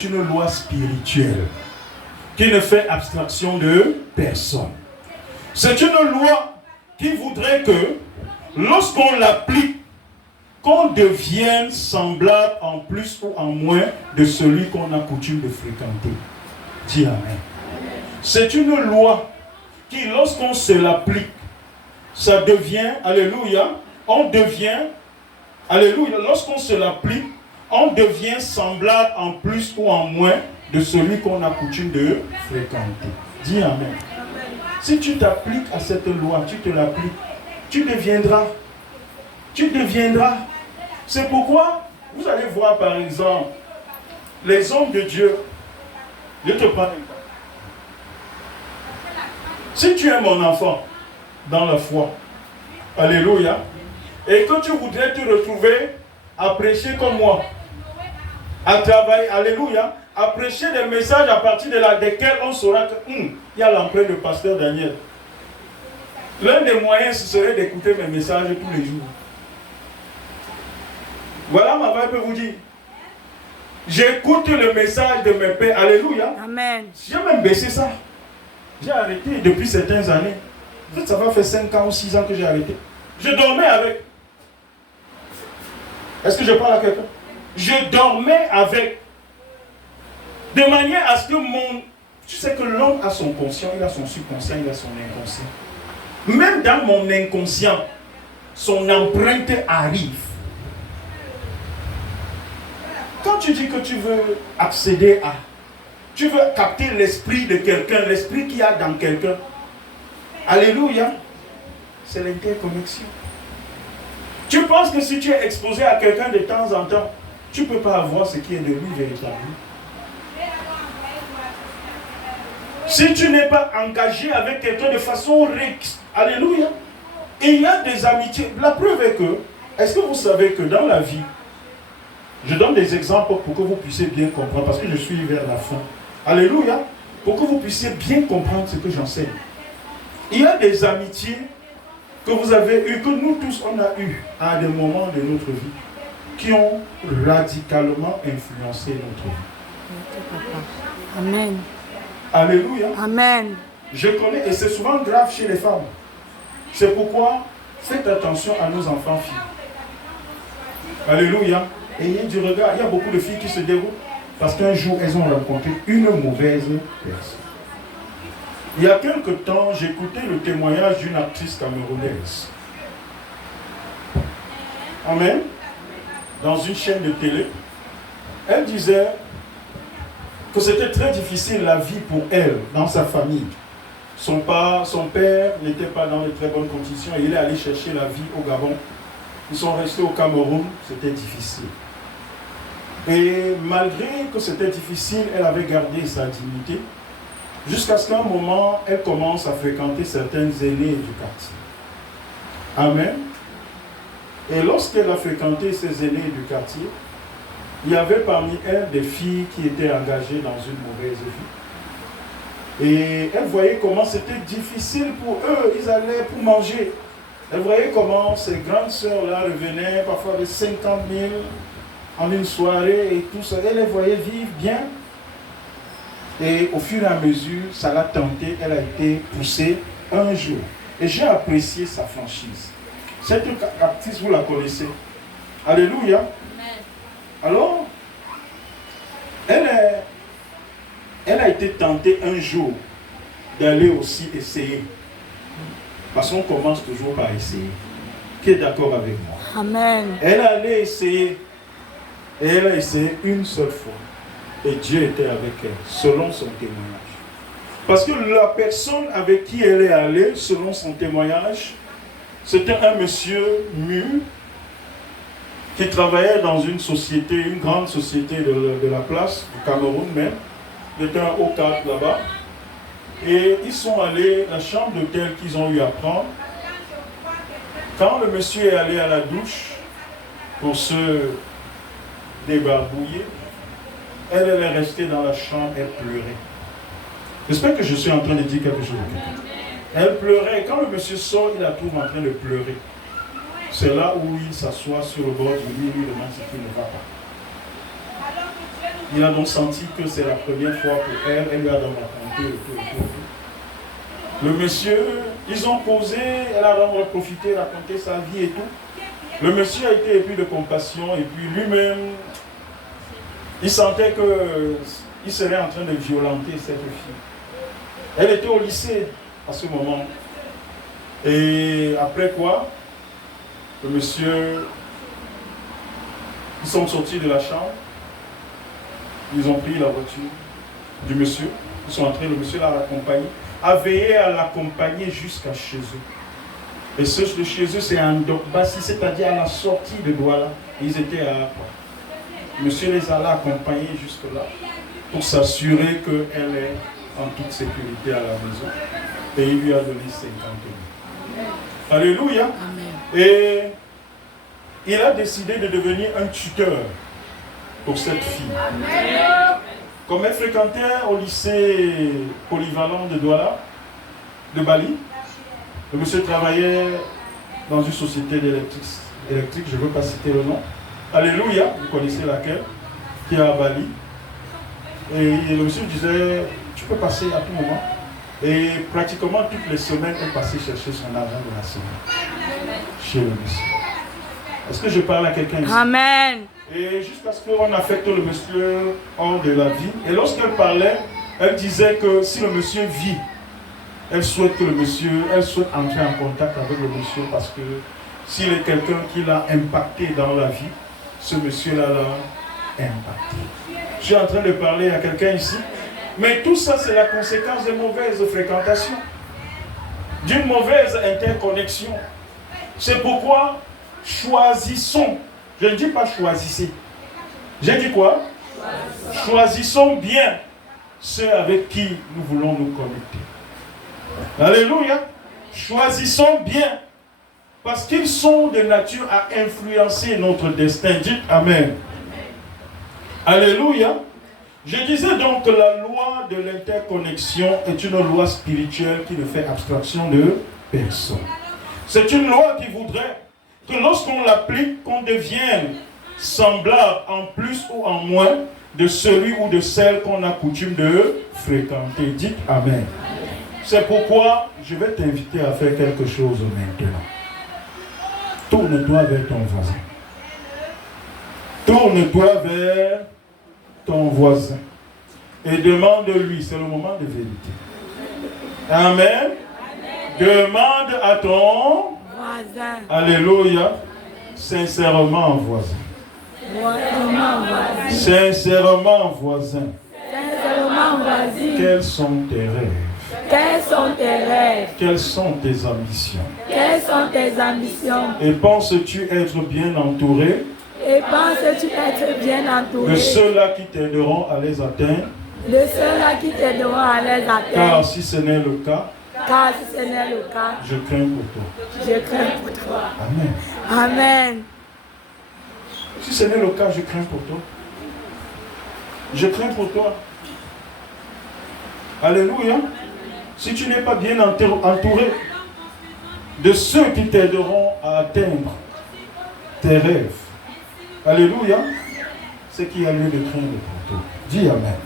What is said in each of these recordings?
une loi spirituelle qui ne fait abstraction de personne. C'est une loi qui voudrait que lorsqu'on l'applique, qu'on devienne semblable en plus ou en moins de celui qu'on a coutume de fréquenter. Dis Amen. C'est une loi qui, lorsqu'on se l'applique, ça devient, alléluia, on devient, alléluia, lorsqu'on se l'applique, on devient semblable en plus ou en moins de celui qu'on a coutume de fréquenter. Dis Amen. Amen. Si tu t'appliques à cette loi, tu te l'appliques, tu deviendras. Tu deviendras. C'est pourquoi vous allez voir par exemple les hommes de Dieu. Je te prends un exemple. Si tu es mon enfant dans la foi, alléluia, et que tu voudrais te retrouver à prêcher comme moi, à travailler, alléluia, à prêcher des messages à partir desquels on saura qu'il y a l'empreinte de pasteur Daniel. L'un des moyens, ce serait d'écouter mes messages tous les jours. Voilà ma voix peut vous dire. J'écoute le message de mes pères, alléluia. Amen. J'ai même baissé ça. J'ai arrêté depuis certaines années. Ça va faire 5 ans ou 6 ans que j'ai arrêté. Je dormais avec. Est-ce que je parle à quelqu'un? Je dormais avec. De manière à ce que mon... Tu sais que l'homme a son conscient, il a son subconscient, il a son inconscient. Même dans mon inconscient, son empreinte arrive. Quand tu dis que tu veux accéder à, tu veux capter l'esprit de quelqu'un, l'esprit qu'il y a dans quelqu'un, alléluia, c'est l'interconnexion. Tu penses que si tu es exposé à quelqu'un de temps en temps, tu ne peux pas avoir ce qui est de lui véritablement. Si tu n'es pas engagé avec quelqu'un de façon alléluia, il y a des amitiés. La preuve est que, est-ce que vous savez que dans la vie, je donne des exemples pour que vous puissiez bien comprendre, parce que je suis vers la fin. Alléluia, pour que vous puissiez bien comprendre ce que j'enseigne. Il y a des amitiés que vous avez eues, que nous tous on a eues à des moments de notre vie, qui ont radicalement influencé notre vie. Amen. Alléluia. Amen. Je connais, et c'est souvent grave chez les femmes. C'est pourquoi faites attention à nos enfants filles. Alléluia. Ayez du regard. Il y a beaucoup de filles qui se déroulent parce qu'un jour elles ont rencontré une mauvaise personne. Il y a quelque temps, j'écoutais le témoignage d'une actrice camerounaise. Amen. Dans une chaîne de télé, elle disait que c'était très difficile la vie pour elle, dans sa famille. Son père n'était pas dans de très bonnes conditions et il est allé chercher la vie au Gabon. Ils sont restés au Cameroun, c'était difficile. Et malgré que c'était difficile, elle avait gardé sa dignité, jusqu'à ce qu'à un moment, elle commence à fréquenter certaines aînées du quartier. Amen. Et lorsqu'elle a fréquenté ces aînés du quartier, il y avait parmi elles des filles qui étaient engagées dans une mauvaise vie. Et elle voyait comment c'était difficile pour eux, ils allaient pour manger. Elle voyait comment ces grandes sœurs-là revenaient parfois de 50 000 en une soirée et tout ça. Elle les voyait vivre bien. Et au fur et à mesure, ça l'a tentée, elle a été poussée un jour. Et j'ai apprécié sa franchise. Cette actrice, vous la connaissez. Alléluia. Alors, elle a été tentée un jour d'aller aussi essayer. Parce qu'on commence toujours par essayer. Qui est d'accord avec moi? Amen. Elle allait essayer. Et elle a essayé une seule fois. Et Dieu était avec elle, selon son témoignage. Parce que la personne avec qui elle est allée, selon son témoignage, c'était un monsieur mûr qui travaillait dans une société, une grande société de la place, du Cameroun même. Il était un haut cadre là-bas. Et ils sont allés, la chambre d'hôtel qu'ils ont eu à prendre, quand le monsieur est allé à la douche pour se débarbouiller, elle est restée dans la chambre, elle pleurait. J'espère que je suis en train de dire quelque chose à quelqu'un. Elle pleurait, et quand le monsieur sort, il la trouve en train de pleurer. C'est là où il s'assoit sur le bord du lit, lui demande ce qui ne va pas. Il a donc senti que c'est la première fois pour elle. Elle lui a donc raconté et tout. Le monsieur, ils ont causé, elle a donc profité, raconté sa vie et tout. Le monsieur a été épris de compassion et puis lui-même, il sentait qu'il serait en train de violenter cette fille. Elle était au lycée à ce moment. Et après quoi, le monsieur, ils sont sortis de la chambre, ils ont pris la voiture du monsieur, ils sont entrés, le monsieur l'a accompagné, a veillé à l'accompagner jusqu'à chez eux. Et ce de chez eux, c'est un Dokbassi, c'est-à-dire à la sortie de Douala. Ils étaient à Apa. Le monsieur les a accompagnés jusque-là pour s'assurer qu'elle est en toute sécurité à la maison. Et il lui a donné 50 000. Alléluia. Amen. Et il a décidé de devenir un tuteur pour cette fille. Amen. Comme elle fréquentait au lycée polyvalent de Douala, de Bali, le monsieur travaillait dans une société d'électrique, je ne veux pas citer le nom. Alléluia, vous connaissez laquelle, qui est à Bali. Et le monsieur disait, tu peux passer à tout moment. Et pratiquement toutes les semaines, elle passait chercher son argent de la semaine chez le monsieur. Est-ce que je parle à quelqu'un ici? Amen. Et jusqu'à ce qu'on affecte le monsieur hors de la vie. Et lorsqu'elle parlait, elle disait que si le monsieur vit, elle souhaite entrer en contact avec le monsieur parce que s'il est quelqu'un qui l'a impacté dans la vie, ce monsieur-là l'a impacté. Je suis en train de parler à quelqu'un ici. Mais tout ça, c'est la conséquence de mauvaises fréquentations, d'une mauvaise interconnexion. C'est pourquoi choisissons. Je ne dis pas choisissez. J'ai dit quoi? Choisissons bien ceux avec qui nous voulons nous connecter. Alléluia. Choisissons bien. Parce qu'ils sont de nature à influencer notre destin. Dites Amen. Alléluia. Je disais donc que la loi de l'interconnexion est une loi spirituelle qui ne fait abstraction de personne. C'est une loi qui voudrait que lorsqu'on l'applique, qu'on devienne semblable en plus ou en moins de celui ou de celle qu'on a coutume de fréquenter. Dites Amen. C'est pourquoi je vais t'inviter à faire quelque chose maintenant. Tourne-toi vers ton voisin. Tourne-toi vers ton voisin et demande-lui, c'est le moment de vérité. Amen. Demande à ton voisin. Alléluia. Sincèrement voisin. Sincèrement voisin. Sincèrement voisin. Quels sont tes rêves? Quels sont tes rêves? Quelles sont tes ambitions? Quelles sont tes ambitions? Et penses-tu être bien entouré? Et penses-tu être bien entouré de ceux-là qui t'aideront à les atteindre? De ceux-là qui t'aideront à les atteindre. Car si ce n'est le cas, je crains pour toi. Je crains pour toi. Amen. Amen. Si ce n'est le cas, je crains pour toi. Je crains pour toi. Alléluia. Si tu n'es pas bien entouré de ceux qui t'aideront à atteindre tes rêves, alléluia, c'est qu'il y a lieu de craindre pour toi. Dis Amen. Amen.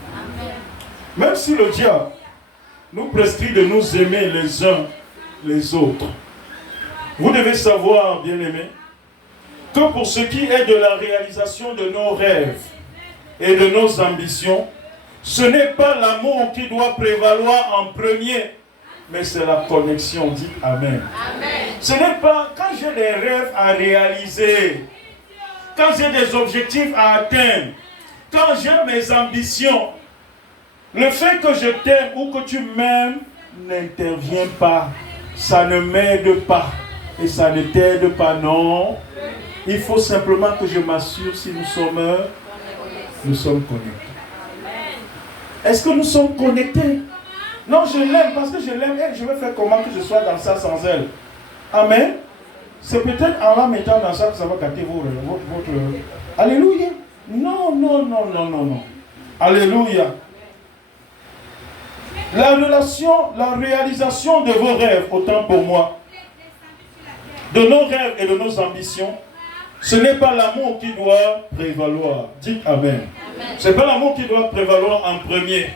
Même si le diable nous prescrit de nous aimer les uns les autres, vous devez savoir, bien-aimés, que pour ce qui est de la réalisation de nos rêves et de nos ambitions, ce n'est pas l'amour qui doit prévaloir en premier, mais c'est la connexion. Dit Amen. Amen. Ce n'est pas quand j'ai des rêves à réaliser, quand j'ai des objectifs à atteindre, quand j'ai mes ambitions, le fait que je t'aime ou que tu m'aimes n'intervient pas. Ça ne m'aide pas. Et ça ne t'aide pas, non. Il faut simplement que je m'assure si nous sommes connectés. Est-ce que nous sommes connectés? Non, je l'aime parce que je l'aime et je vais faire comment que je sois dans ça sans elle. Amen. C'est peut-être en la mettant dans ça que ça va gâter votre... Alléluia. Non, non, non, non, non, non. Alléluia. La réalisation de vos rêves, autant pour moi, de nos rêves et de nos ambitions, Ce n'est pas l'amour qui doit prévaloir. Dites Amen. Ce n'est pas l'amour qui doit prévaloir en premier.